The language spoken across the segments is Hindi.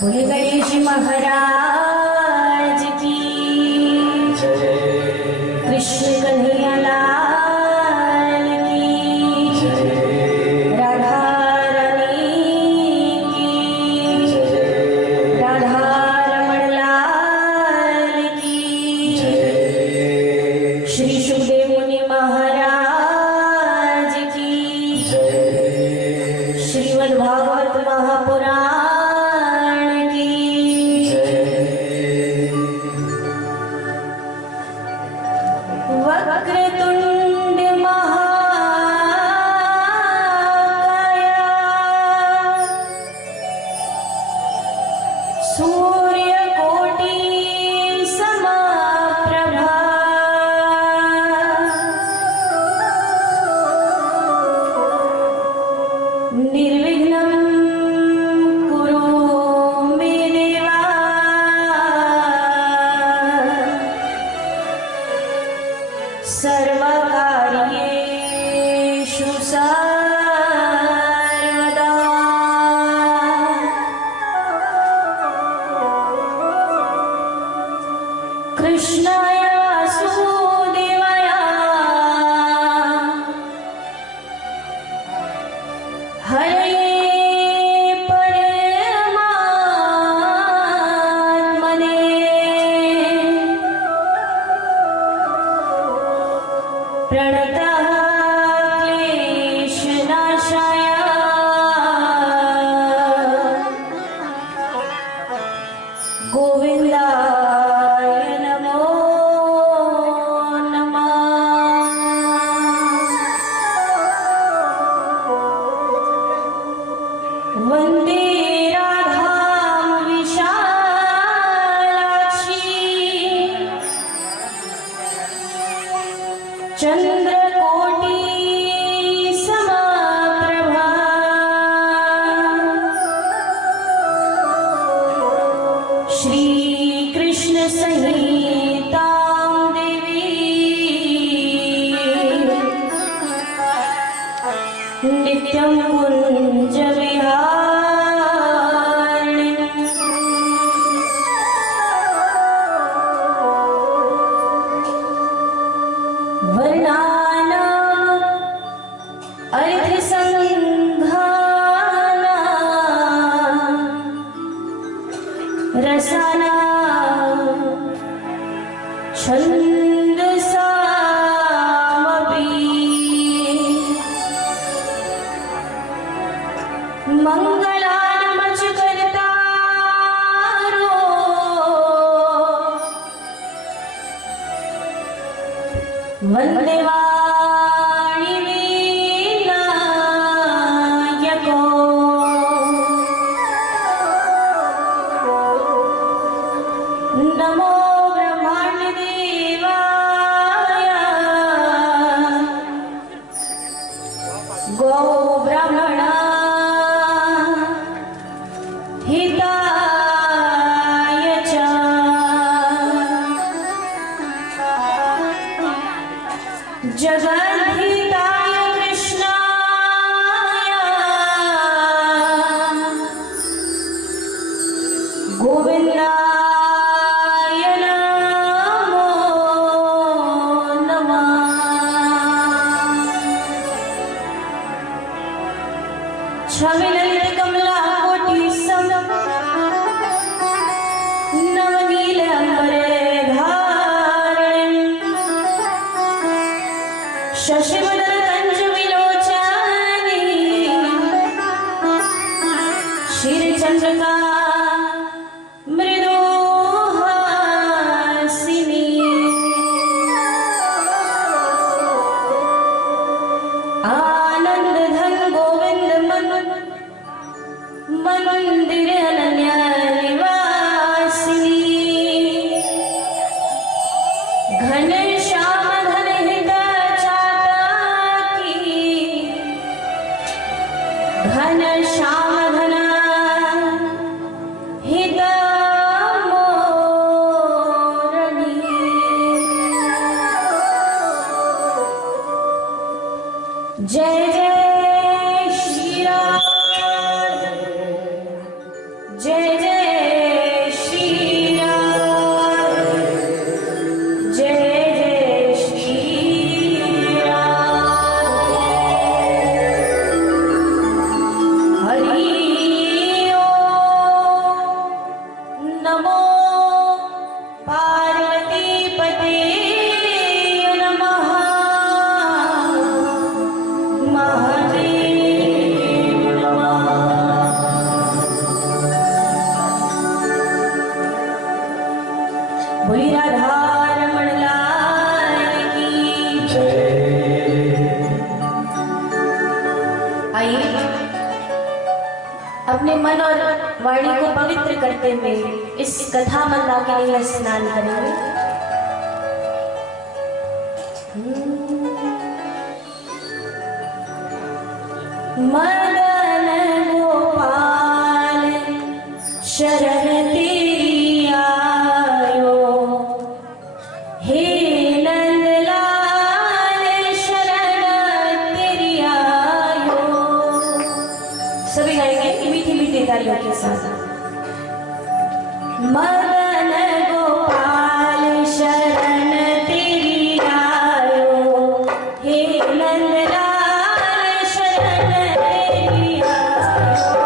बोले गणेश महाराज की जय। कृष्ण कन्हैया लाल की जय। राधा रानी की जय। राधा रमण लाल की जय। श्री सुखदेव मुनि महाराज की जय। श्रीमद् भागवत महापुराण की जय। वक्रतुंड महाकाया सूर्यकोटि समप्रभा निर्विघ्नं कुरु मे देवा सर्वकार्येषु सर्वदा कृष्णाय वासुदेवाय हरये परमात्मने प्रणतः क्लेशनाशाय गोविन्दाय नमो नमः। वन्दे राधां विशालाक्षी चन्द्रकोटि समप्रभा श्रीकृष्ण संहितां देवी नित्यं कुञ्ज विहारिणी वर्णानाम् अर्थसङ्घानां रसानां छन्दसामपि मङ्गलानामच्युतकर्तारो वन्दे वाणिविनायको नमो ब्रह्माण्डदेवाय गो ब्राह्मणा हिताय च जगद्धिताय कृष्णाय गोविन्दाय नमो नमः। छविललित कमलाकोटि सम नवनील अंबरधारिणीं शशिवदनकञ्जविलोचनी क्षीरचन्द्रका मृदुहासिनी आनन्दघन गोविन्द मन्दिर अनन्या निवासिनी घनश्याम घनहित चातकी घनश्याम घन हित मोरणी जय जय श्री राम मन और वाणी को पवित्र करते हुए इस कथा मंदाकिनी में स्नान करेंगे। मदन गोपाल शरण तेरी आयो, हे नंदलाल शरण तेरी आयो। सभी गाएंगे मीठी मीठी तालियों के साथ। मदन गोपाल शरण तेरी आयो, हे नंदलाल शरण तेरी आयो।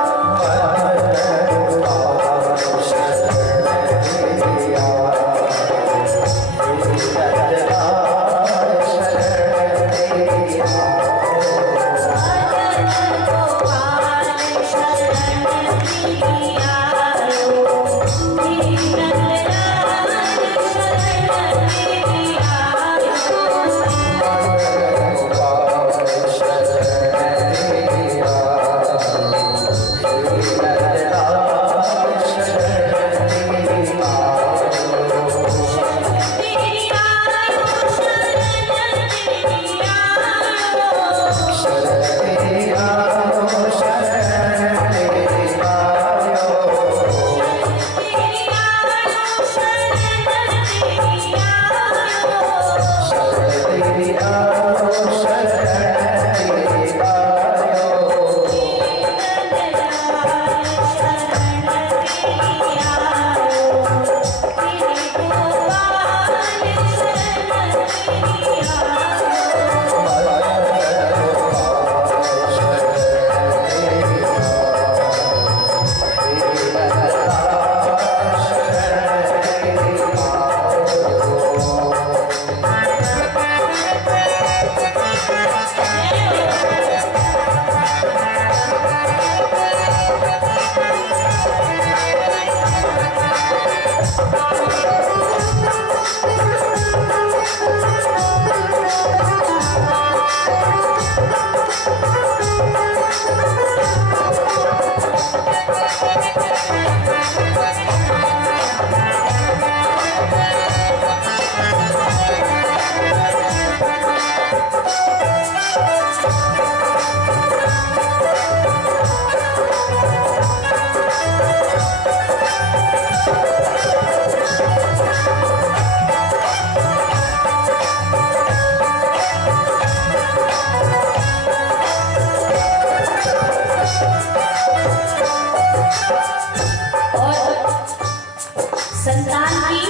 संतान की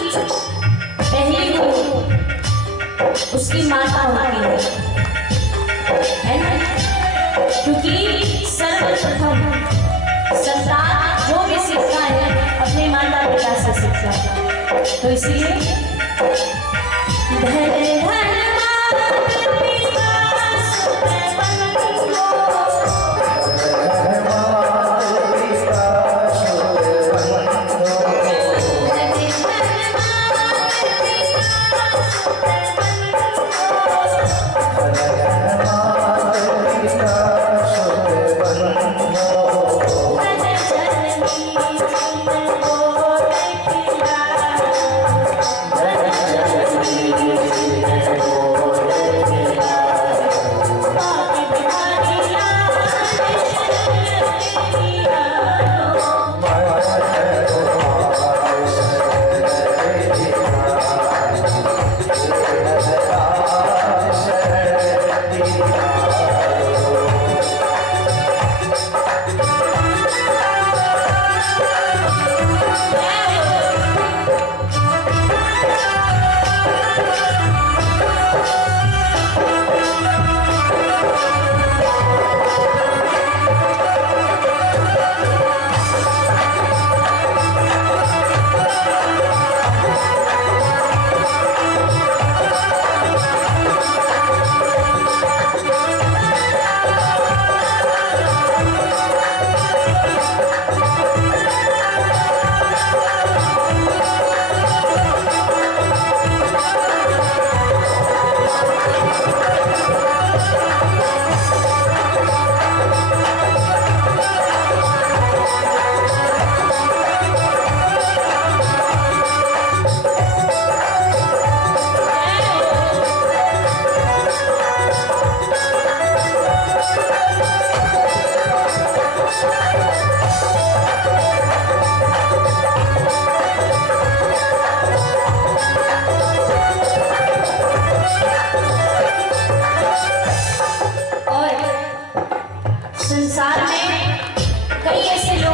पहली गुरु उसकी माता होती है ना, क्योंकि सर्वप्रथम संतान जो भी सीखता है अपने माता पिता से सीखता है। तो इसलिए धन धन जय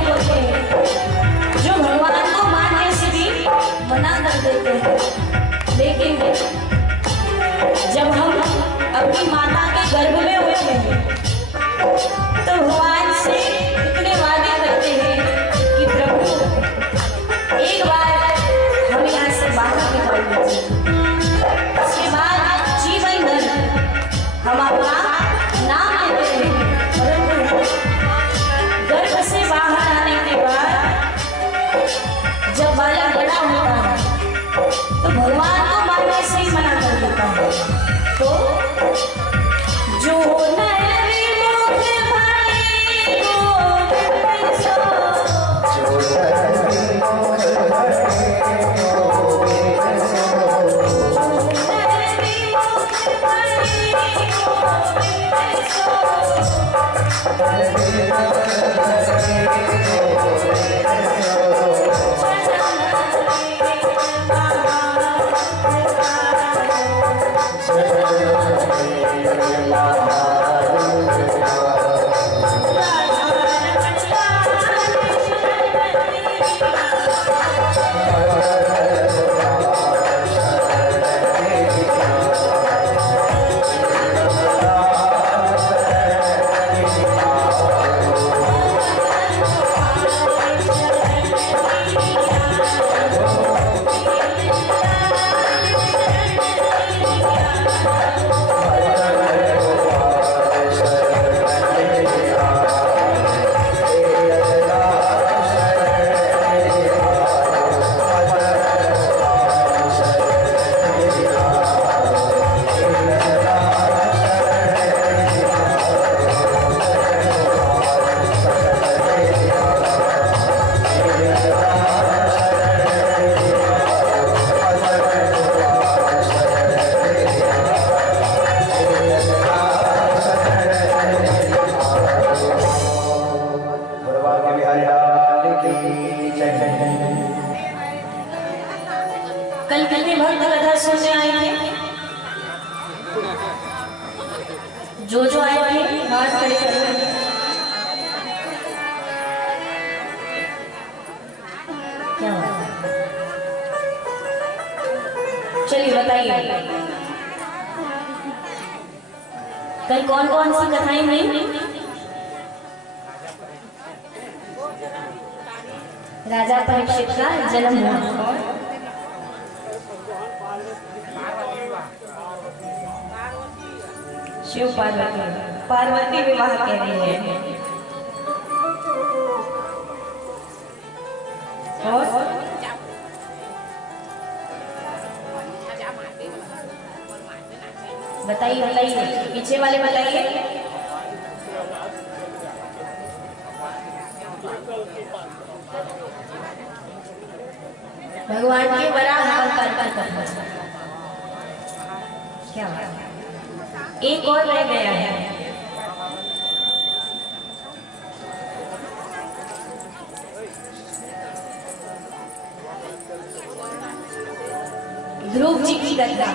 लोग होते हैं जो भगवान को मानने से भी मना कर देते हैं, लेकिन जब हम अपनी माता के गर्भ में होते हैं तो भगवान से इतने वादे करते हैं कि प्रभु एक बार हम यहाँ से बाहर निकाल दीजिए, उसके बाद जीवन भर हम आपका नाम लेते रहेंगे। परंतु गर्भ से बाहर आने के बाद जब बालक बड़ा होता है तो भगवान को मानने से ही मना कर देता है। तो जो कल कितने भक्त कथा सुनने आए थे? जो आए थे हाथ खड़े करें। क्या हुआ? चलिए बताइए, कल कौन कौन सी कथाएं हुई? राजा परीक्षित का जन्म हुआ, शिव पार्वती विवाह कह रही है, और बताइए पीछे वाले बताइए। भगवान के वराह अवतार का कथा। क्या एक और रह गया है, ध्रुव जी की कथा।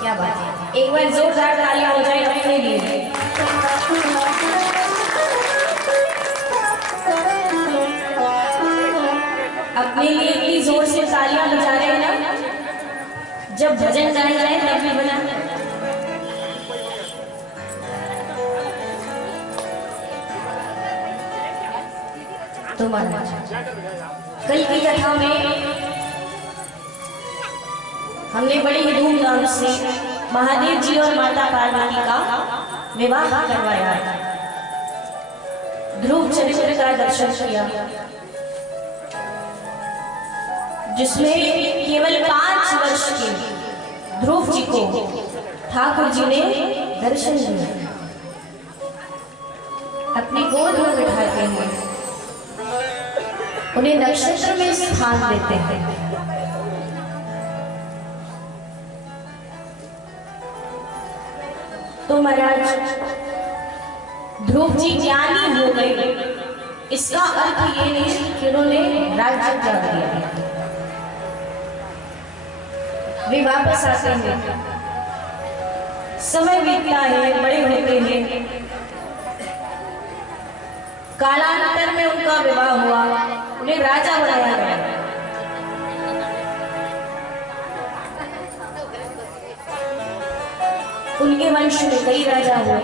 क्या बात है, एक बार जोरदार तालियां हो जाए अपने लिए। अपने लिए इतनी जोर से तालियां बजा रहे हैं ना, जब भजन गाए जाए तब भी बजा। तो महाराज कल की कथा में हमने बड़ी ही धूमधाम से महादेव जी और माता पार्वती का विवाह करवाया, ध्रुव चरित्र का दर्शन किया, जिसमें केवल 5 वर्ष के ध्रुव जी को ठाकुर जी ने दर्शन दिया, अपनी गोद में बिठाते हैं, उन्हें नक्षत्र में स्थान देते हैं। तो महाराज ध्रुव जी ज्ञानी हो गए, इसका अर्थ ये नहीं कि उन्होंने राज्य त्याग दिया। वे वापस आते हैं, समय बीतता है, बड़े होते हैं, कालांतर में उनका विवाह हुआ, उन्हें राजा बनाया गया। उनके वंश में कई राजा हुए,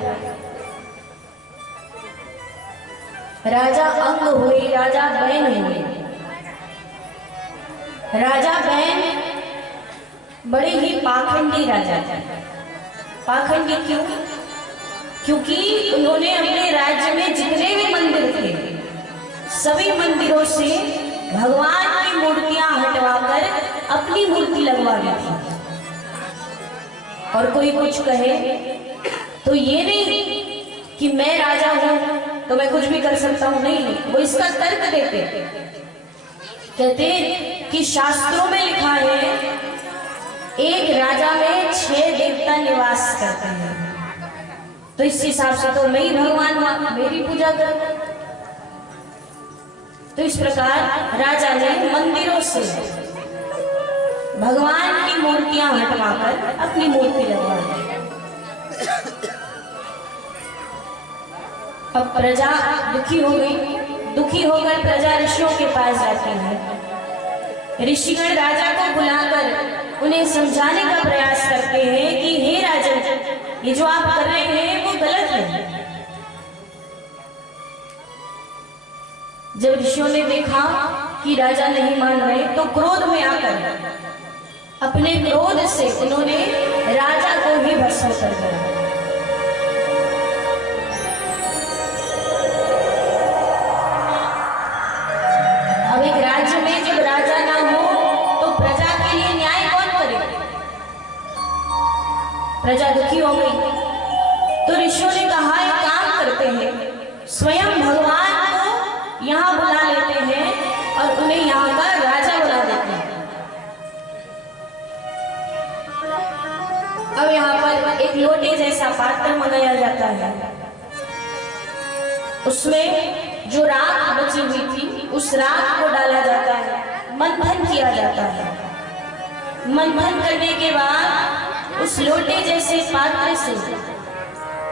राजा अंग हुए, राजा बैन हुए। राजा बैन बड़े ही पाखंडी राजा थे। पाखंडी क्यों? क्योंकि उन्होंने अपने राज्य में जितने भी मंदिर थे सभी मंदिरों से भगवान की मूर्तियां हटवाकर अपनी मूर्ति लगवा दी थी। और कोई कुछ कहे तो ये नहीं कि मैं राजा हूं तो मैं कुछ भी कर सकता हूं, नहीं, वो इसका तर्क देते। कहते कि शास्त्रों में लिखा है एक राजा में 6 देवता निवास करते हैं, तो इस हिसाब से तो मैं ही भगवान हूं, मेरी पूजा कर। तो इस प्रकार राजा ने मंदिरों से भगवान की मूर्तियां हटवाकर अपनी मूर्ति लगवा दी। अब प्रजा दुखी हो गई, दुखी होकर प्रजा ऋषियों के पास जाती है। ऋषिगण राजा को बुलाकर उन्हें समझाने का प्रयास करते हैं कि हे राजन, ये जो आप कर रहे हैं वो गलत है। जब ऋषियों ने देखा कि राजा नहीं मान रहे तो क्रोध में आकर अपने क्रोध से उन्होंने राजा को ही भस्म कर दिया। अब एक राज्य में जब राजा ना हो तो प्रजा के लिए न्याय कौन करे? प्रजा दुखी हो गई। तो ऋषियों ने कहा एक काम करते हैं, स्वयं भगवान को यहाँ बुला लेते हैं और उन्हें यहाँ का राजा बना देते हैं। अब यहाँ पर एक लोटे जैसा पात्र मंगाया जाता है, उसमें जो राख बची हुई थी उस राख को डाला जाता है, मंथन किया जाता है। मंथन करने के बाद उस लोटे जैसे पात्र से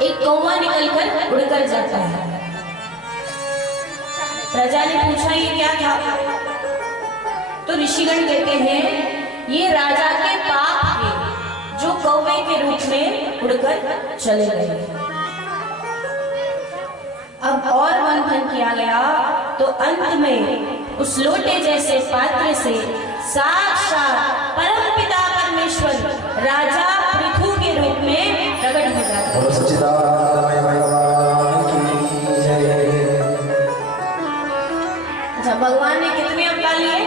एक कौवा निकलकर उड़कर जाता है। प्रजा ने पूछा ये क्या था? तो ऋषिगण कहते हैं ये राजा के पाप थे जो कौवे के रूप में उड़कर चले गए। अब और मंथन किया गया तो अंत में उस लोटे जैसे पात्र से साक्षात परमपिता परमेश्वर राजा पृथु के रूप में प्रकट हो जाता है। जब भगवान ने कितने अवतार लिए?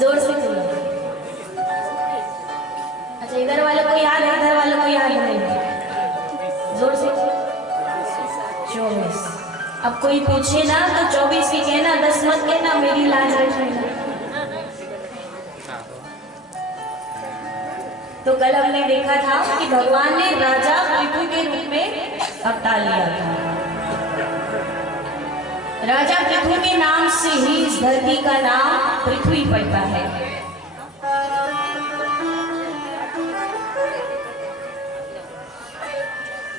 जोर से बोलो। अच्छा, इधर वालों को याद है, इधर वालों को याद नहीं? जोर से 24। अब कोई पूछे ना तो 24 ही कहना, 10 मत कहना, मेरी लाज रखना। तो कल हमने देखा था कि भगवान ने राजा पृथु के रूप में अवतार लिया था। राजा पृथु के नाम से ही इस धरती का नाम पृथ्वी पड़ता है।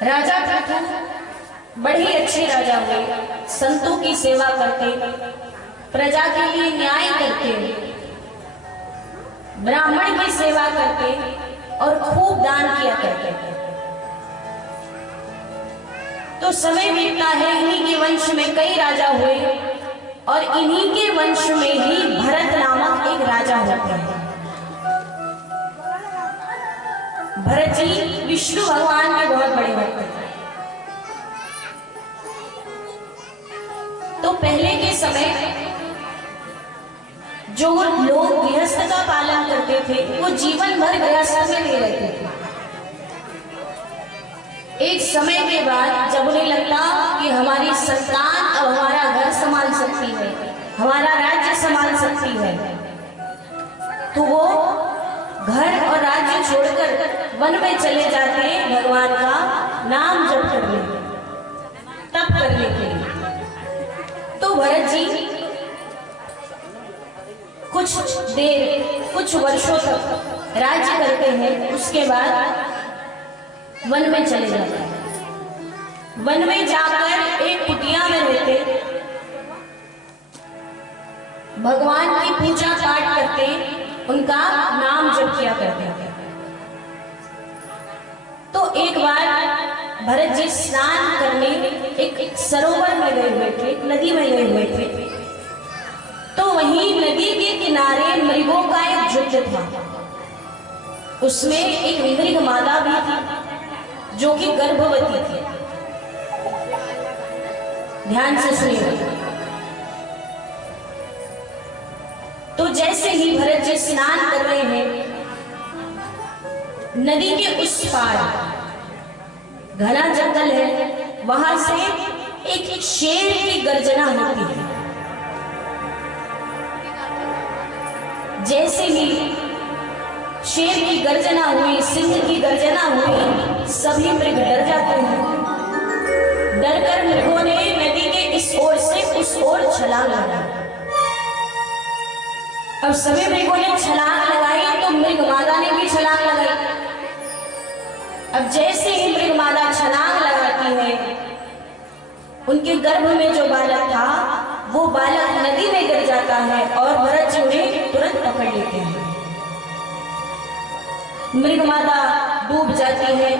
राजा पृथु बड़े ही अच्छे राजा हुए, संतों की सेवा करते, प्रजा के लिए न्याय करते, ब्राह्मण की सेवा करते और खूब दान किया करते। तो समय बीतता है, इन्हीं के वंश में कई राजा हुए और इन्हीं के वंश में ही भरत नामक एक राजा होते हैं। भरत जी विष्णु भगवान के बहुत बड़े भक्त थे। तो पहले के समय जो लोग गृहस्थ का पालन करते थे वो जीवन भर गृहस्थ में नहीं रहते थे। एक समय के बाद जब उन्हें लगता कि हमारी संतान अब हमारा घर संभाल सकती है, हमारा राज्य संभाल सकती है, तो वो घर और राज्य छोड़कर वन में चले जाते हैं भगवान का नाम जप करने, तप करने के लिए। तो भरत जी कुछ देर, कुछ वर्षों तक राज्य करते हैं, उसके बाद वन में चले जाते हैं। वन में जाकर एक कुटिया में रहते, भगवान की पूजा पाठ करते, उनका नाम जप किया करते। तो एक बार भरत जी स्नान करने एक सरोवर में गए हुए थे, नदी में गए हुए थे। तो वहीं नदी के किनारे मृगों का एक झुंड था। उसमें एक मृग मादा भी थी जो कि गर्भवती थी। ध्यान से सुनिए। तो जैसे ही भरत जी स्नान कर रहे हैं, नदी के उस पार घना जंगल है, वहां से एक शेर की गर्जना होती है। जैसे ही शेर की गर्जना हुई, सिंह की गर्जना हुई, सभी मृग डर जाते हैं। डरकर मृगों ने नदी के इस ओर से उस ओर छलांग लगाई। अब सभी मृगों ने छलांग लगाई तो मृग मादा ने भी छलांग लगाई। अब जैसे ही मृग मादा छलांग लगाती है, उनके गर्भ में जो बालक था वो बालक नदी में गिर जाता है और भरत जी उन्हें तुरंत पकड़ लेते हैं। मृग मादा डूब जाती है,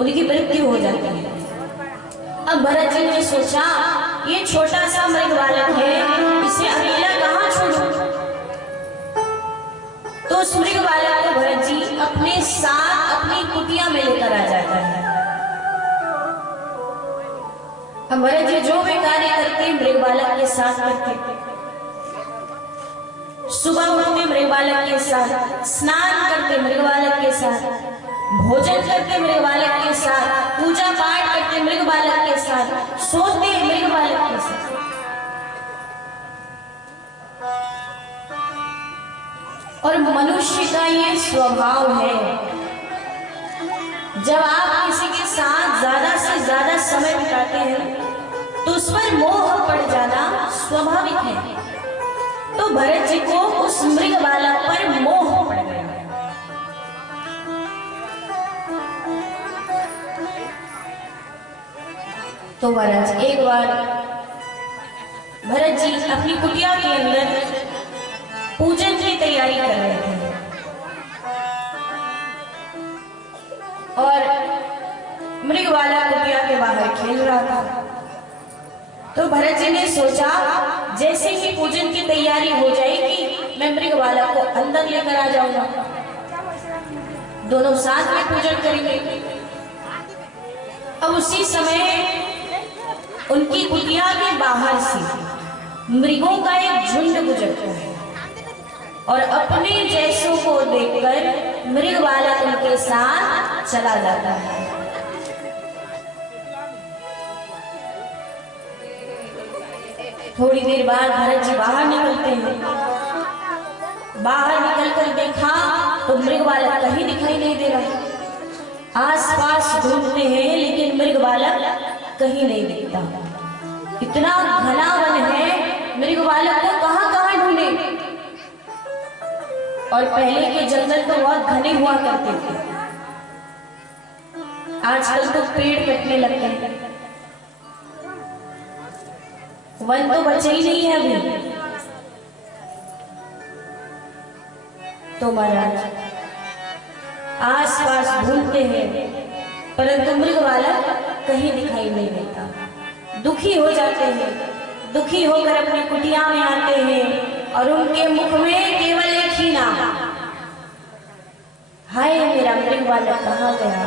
उनकी मृत्यु हो जाती है। अब भरत जी ने सोचा, ये छोटा सा मृग बालक है, इसे अकेला कहाँ छोड़ूं? तो उस मृग बालक को भरत जी अपने साथ अपनी कुटिया में लेकर आ जाता है। अब भरत जी जो भी कार्य करते मृग बालक के साथ करते। सुबह उठते मृग बालक के साथ, स्नान करते मृग बालक के साथ, भोजन करते मृग बालक के साथ, पूजा पाठ करते मृग बालक के साथ, सोते मृग बालक के साथ। और मनुष्य का ये स्वभाव है, जब आप किसी के साथ ज्यादा से ज्यादा समय बिताते हैं तो उस पर मोह पड़ जाना स्वाभाविक है। तो भरत जी को उस मृग बालक पर मोह पड़ गया। तो महाराज एक बार भरत जी अपनी कुटिया के अंदर पूजन की तैयारी कर रहे थे और मृग वाला कुटिया के बाहर खेल रहा था। तो भरत जी ने सोचा, जैसे ही पूजन की तैयारी हो जाएगी मैं मृग वाला को अंदर लेकर आ जाऊंगा, दोनों साथ में पूजन करेंगे। अब उसी समय उनकी कुटिया के बाहर से मृगों का एक झुंड गुजरता है और अपने जैसों को देखकर मृग वाला उनके साथ चला जाता है। थोड़ी देर बाद भरत जी बाहर निकलते हैं। बाहर निकलकर देखा तो मृग बालक कहीं दिखाई नहीं दे रहा। आसपास ढूंढते हैं लेकिन मृग बालक कहीं नहीं दिखता। इतना घना वन है, मृग बालक को कहां कहां ढूंढे। और पहले के जंगल तो बहुत घने हुआ करते थे, आजकल तो पेड़ कटने लगते हैं, वन तो बचे ही नहीं है अभी। तो महाराज आस पास ढूंढते हैं परंतु मृग वाला कहीं दिखाई नहीं देता। दुखी हो जाते हैं, दुखी होकर अपनी कुटिया में आते हैं और उनके मुख में केवल एक ही नाम, हाय मेरा मृग वाला कहाँ गया,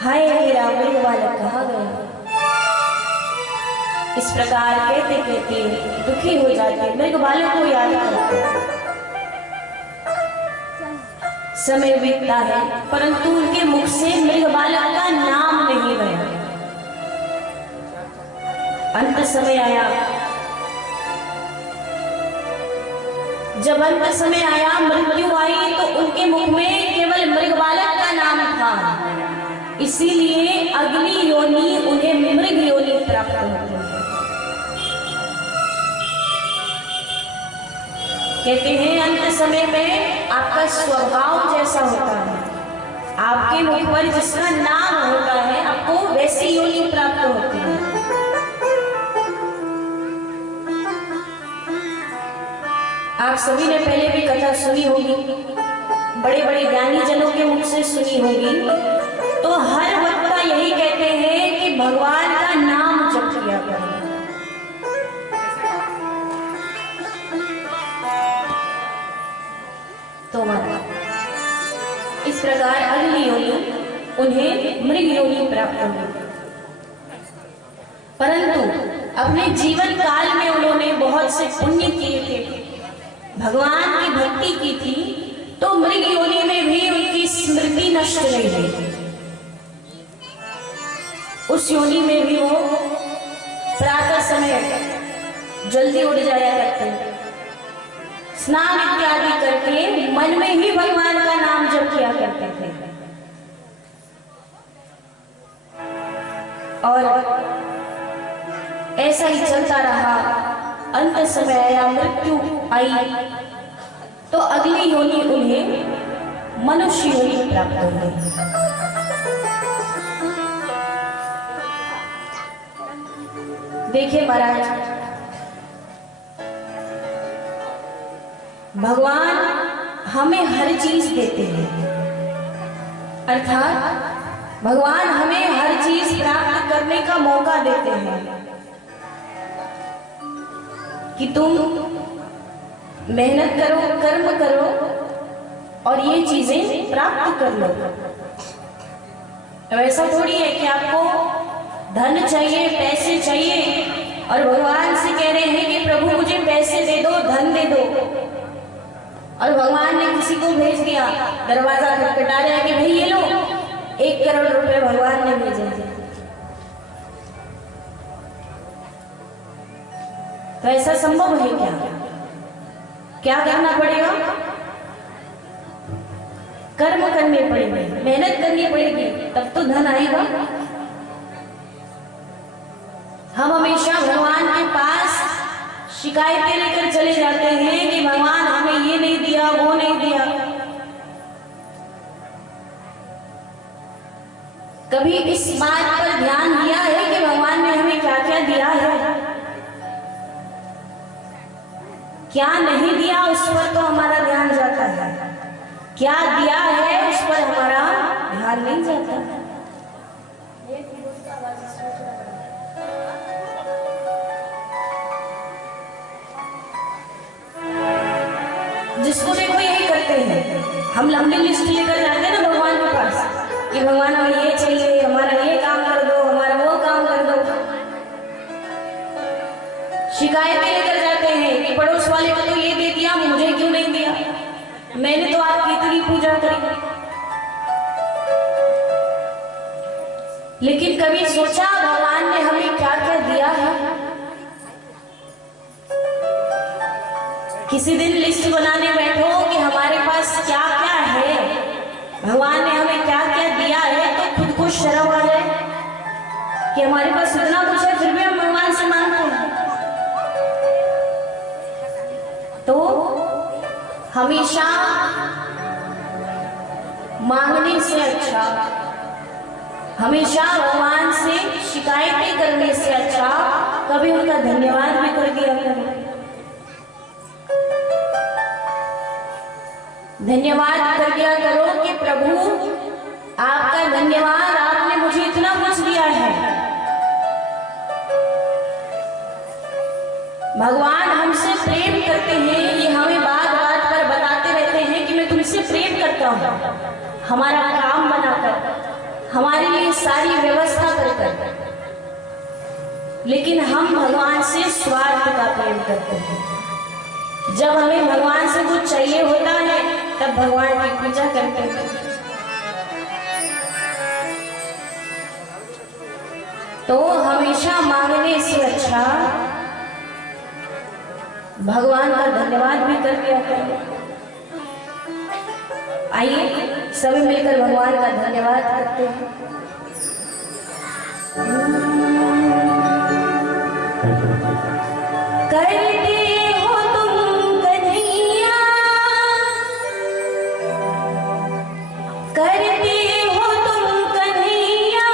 हाय मेरा मृग वाला कहाँ गया। इस प्रकार कहते कहते दुखी हो जाते, मृग बालक को याद करते। समय बीतता है परंतु उनके मुख से मृग बालक का नाम नहीं गया। अंत समय आया, जब अंत समय आया, मृत्यु आई तो उनके मुख में केवल मृग बालक का नाम था। इसीलिए अगली योनि उन्हें मृग योनि प्राप्त होती है। कहते हैं अंत समय में आपका स्वभाव जैसा होता है, आपके मुख पर जिसका नाम होता है आपको वैसी योनि प्राप्त होती है। आप सभी ने पहले भी कथा सुनी होगी, बड़े बड़े ज्ञानी जनों के मुख से सुनी होगी। तो हर वक्ता यही कहते हैं कि भगवान का नाम जप किया करो। तो इस प्रकार अगली योनि उन्हें मृग योनि प्राप्त हुई। परंतु अपने जीवन काल में उन्होंने बहुत से पुण्य किए थे, भगवान की भक्ति की थी, तो मृग योनि में भी उनकी स्मृति नष्ट नहीं हुई। उस योनि में भी वो प्रातः समय जल्दी उठ जाया करते, स्नान इत्यादि करके मन में ही भगवान का नाम जप किया करते थे। और ऐसा ही चलता रहा। अंत समय आया, मृत्यु आई, तो अगली योनि उन्हें मनुष्य योनि प्राप्त हो गई। देखिए महाराज, भगवान हमें हर चीज देते हैं, अर्थात भगवान हमें हर चीज प्राप्त करने का मौका देते हैं कि तुम मेहनत करो, कर्म करो और ये चीजें प्राप्त कर लो। ऐसा थोड़ी है कि आपको धन चाहिए, पैसे चाहिए और भगवान से कह रहे हैं कि प्रभु मुझे पैसे दे दो, धन दे दो, और भगवान ने किसी को भेज दिया, दरवाजा खटखटा रहा है कि भाई ये लो 1 करोड़ रुपए भगवान ने भेजे। तो ऐसा संभव है क्या? क्या करना पड़ेगा? कर्म करने पड़ेंगे, मेहनत करनी पड़ेगी, तब तो धन आएगा। हम हमेशा भगवान के पास शिकायतें लेकर चले जाते हैं कि भगवान हमें ये नहीं दिया, वो नहीं दिया। कभी इस बात पर ध्यान दिया है कि भगवान ने हमें क्या क्या दिया है, क्या नहीं दिया उस पर तो हमारा ध्यान जाता है, क्या दिया है उस पर हमारा ध्यान नहीं जाता। जिसको देखो यही करते हैं। हम लंबी लिस्ट लेकर जाते हैं ना भगवान के पास कि भगवान हमें ये चाहिए, हमारा ये काम कर दो, हमारा वो काम कर दो। शिकायतें लेकर जाते हैं कि पड़ोस वाले को तो ये दे दिया, मुझे क्यों नहीं दिया, मैंने तो आपकी इतनी पूजा करी। लेकिन कभी सोचा भगवान ने हमें क्या क्या दिया है? किसी दिन लिस्ट बनाने बैठो कि हमारे पास क्या क्या है, भगवान ने हमें क्या क्या दिया है, तो खुद को शर्म आ जाए कि हमारे पास इतना कुछ है फिर भी हम भगवान से मांगते हैं। तो हमेशा मांगने से अच्छा, हमेशा भगवान से शिकायतें करने से अच्छा कभी उनका धन्यवाद भी कर दिया करो। धन्यवाद कर दिया करो कि प्रभु आपका धन्यवाद, आपने मुझे इतना कुछ दिया है। भगवान हमसे प्रेम करते हैं, ये हमें बात बात पर बताते रहते हैं कि मैं तुमसे प्रेम करता हूँ, हमारा काम बनाकर, हमारे लिए सारी व्यवस्था कर। लेकिन हम भगवान से स्वार्थ का प्रेम करते हैं। जब हमें भगवान से कुछ चाहिए होता है तब भगवान की पूजा करते हैं। तो हमेशा मांगने से अच्छा भगवान का धन्यवाद भी कर दिया करें। आइए सभी मिलकर भगवान का धन्यवाद करते हैं। करते हो तुम कन्हैया, करते हो तुम कन्हैया,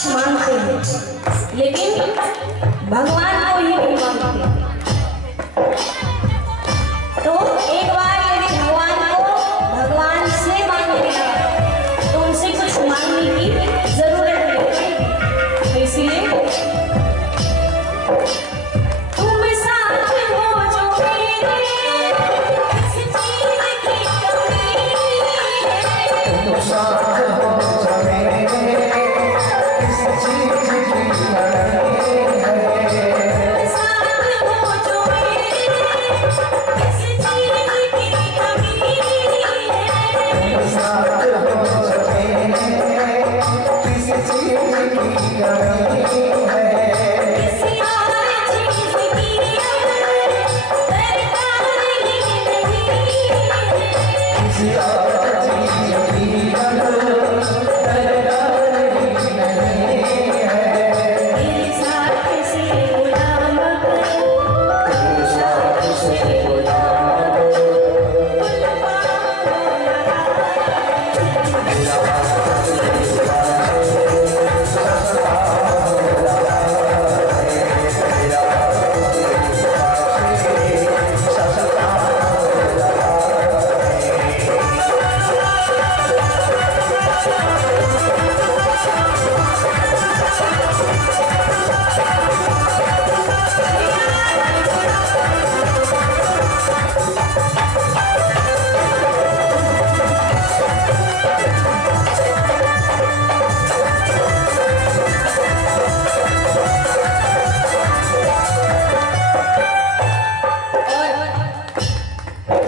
कुछ मांगते हैं, लेकिन भगवान को ही नहीं मांगते। तो एक बार यदि भगवान को भगवान से मांगने का तो उनसे कुछ मांगने की जरूरत नहीं है। तो इसलिए तुम साथ हो जो मेरे, किस चीज की कमी है। तुम साथ हो जो मेरे, किस चीज की कमी है। तुम साथ हो जो मेरे, किस चीज की कमी है। तुम साथ हो जो मेरे, किस चीज की कमी है। किसी और चीज की दरकार ही नहीं है। किसी और चीज की दरकार नहीं है। तेरे साथ से गुलाम तेरे साथ से गुलाम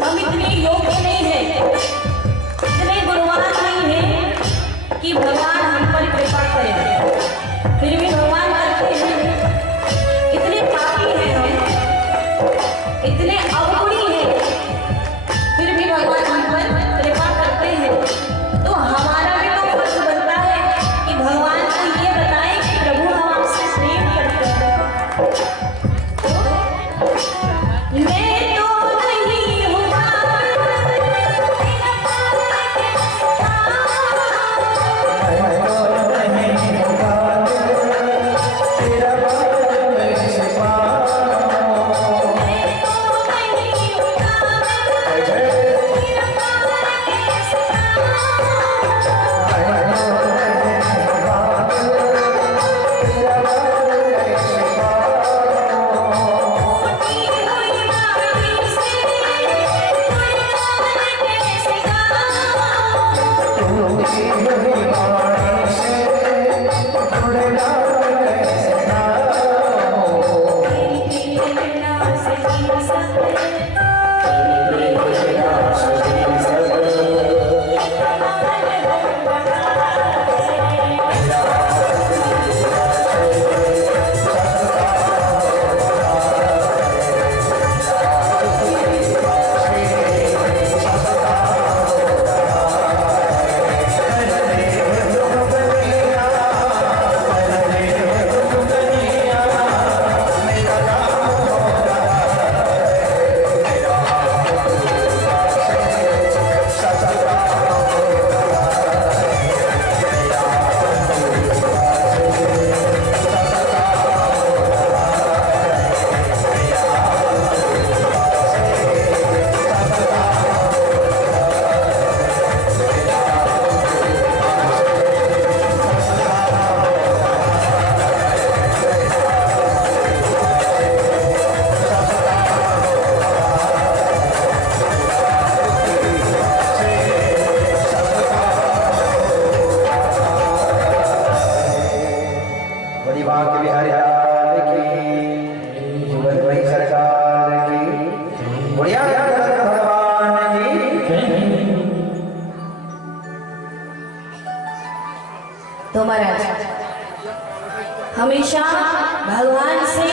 हम इतने योग्य नहीं हैं, इतने गुणवान नहीं हैं कि भगवान हम पर कृपा करें। फिर भी भगवान करते हैं। इतने पापी हैं हम, इतने अवगुणी हैं, फिर भी भगवान हम पर कृपा करते हैं। तो हमारा भी तो फर्ज बनता है कि भगवान को ये बताएं कि प्रभु हम आपसे प्रेम करते हैं। मैं तो नहीं हूँ तो महाराज हमेशा भगवान से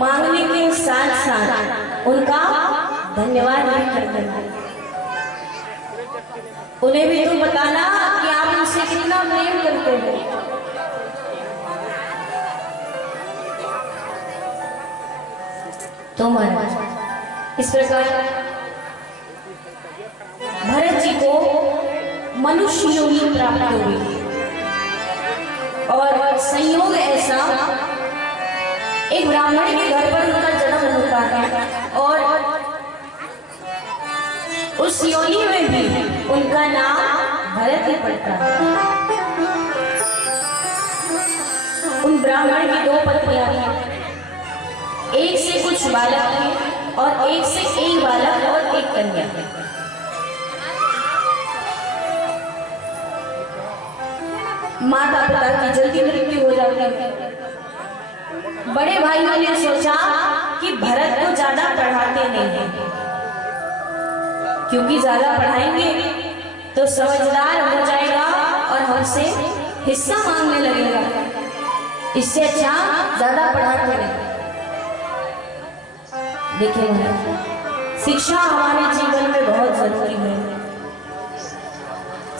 मांगने के साथ साथ उनका धन्यवाद भी करते हैं। उन्हें भी तो बताना कि आप उनसे कितना प्रेम करते हैं। तो महाराज इस प्रकार भरत जी को मनुष्य योनि प्राप्त हुई और संयोग ऐसा एक ब्राह्मण के घर पर उनका जन्म होता है और उस योनि में भी उनका नाम भरत ही पड़ता है। उन ब्राह्मण की दो पत्नियां थी, एक से कुछ बालक थे और एक से एक बालक और एक कन्या। माता पिता की जल्दी मृत्यु हो जाती है। बड़े भाइयों ने सोचा कि भरत को ज्यादा पढ़ाते नहीं हैं, क्योंकि ज्यादा पढ़ाएंगे तो समझदार हो जाएगा और हमसे हिस्सा मांगने लगेगा। इससे अच्छा ज्यादा पढ़ाते नहीं। देखिए, शिक्षा हमारे जीवन में बहुत जरूरी है।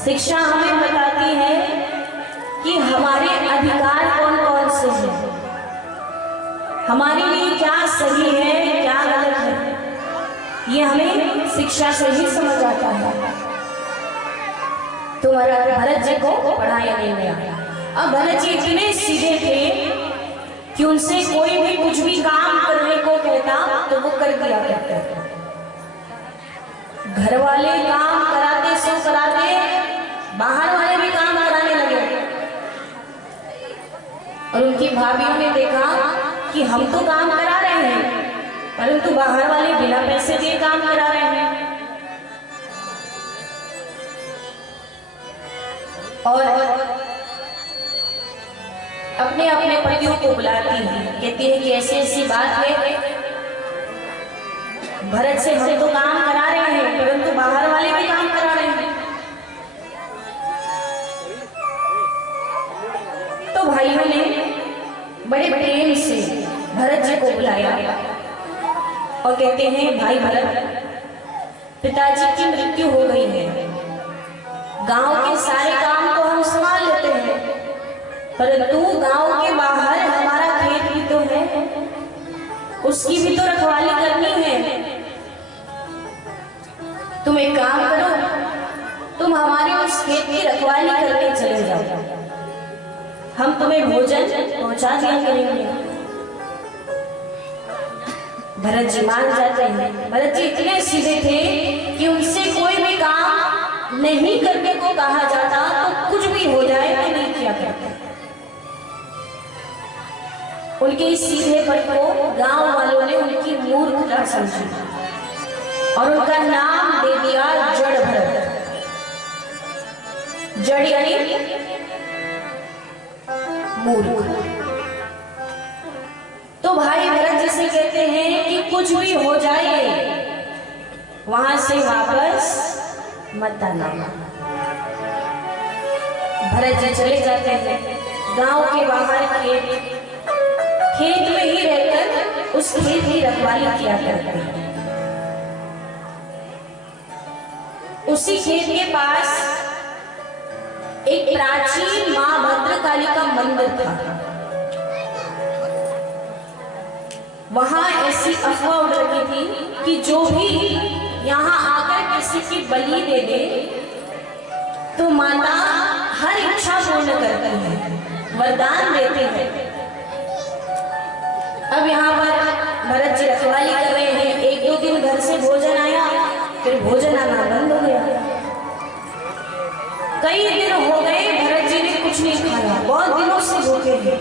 शिक्षा हमें बताती है कि हमारे अधिकार कौन कौन से हैं, हमारे लिए क्या सही है क्या गलत है, ये हमें शिक्षा से ही समझ आता है। तो भरत जी को पढ़ाया नहीं गया। अब भरत जी इतने सीधे थे कि उनसे कोई भी कुछ भी काम करने को कहता तो वो कर दिया करते। घर वाले काम कराते सो कराते बाहर वाले भी काम कराने लगे और उनकी भाभियों ने देखा कि हम तो काम करा रहे हैं परंतु बाहर वाले बिना पैसे दिए काम करा रहे हैं। और अपने अपने पतियों को बुलाती है, कहती है कि ऐसी ऐसी बात है, भरत से हम तो काम करा रहे हैं परंतु बाहर वाले भी काम करा रहे हैं। तो भाइयों ने बड़े प्रेम से भरत जी को बुलाया और कहते हैं, भाई भरत, पिताजी की मृत्यु हो गई है, गांव के सारे काम तो हम संभाल लेते हैं परंतु गांव के बाहर हमारा खेत भी तो है, उसकी भी तो रखवाली करनी है। तुम एक काम करो, तुम हमारे उस खेत की रखवाली करके चले जाओ, हम तुम्हें भोजन पहुंचा दिया करेंगे। भरत जी मान जाते हैं। भरत जी इतने सीधे थे कि उनसे कोई भी काम नहीं करने को कहा जाता तो कुछ भी हो जाए तो नहीं किया करते। उनके इस सीधेपन को गांव वालों ने उनकी मूर्खता समझी और उनका नाम दे दिया जड़ भरत। जड़ यानी मूर्ख। तो भाई भरत जी से कहते हैं कि कुछ भी हो जाए वहां से वापस मत आना। भरत जी चले जाते हैं गांव के बाहर खेत में ही रहकर उस खेत की रखवाली किया करते हैं। उसी खेत के पास एक प्राचीन मां भद्रकाली का मंदिर था। वहां ऐसी अफवाह उड़ रही थी कि जो भी यहाँ आकर किसी की बलि दे दे तो माता हर इच्छा पूर्ण करती है, वरदान देते हैं। अब यहाँ पर भरत जी रखवाली कर रहे हैं। एक दो दिन घर से भोजन आया, फिर भोजन आना बंद हो गया। कई दिन हो गए भरत जी ने कुछ नहीं खाया, बहुत दिनों से भूखे हैं।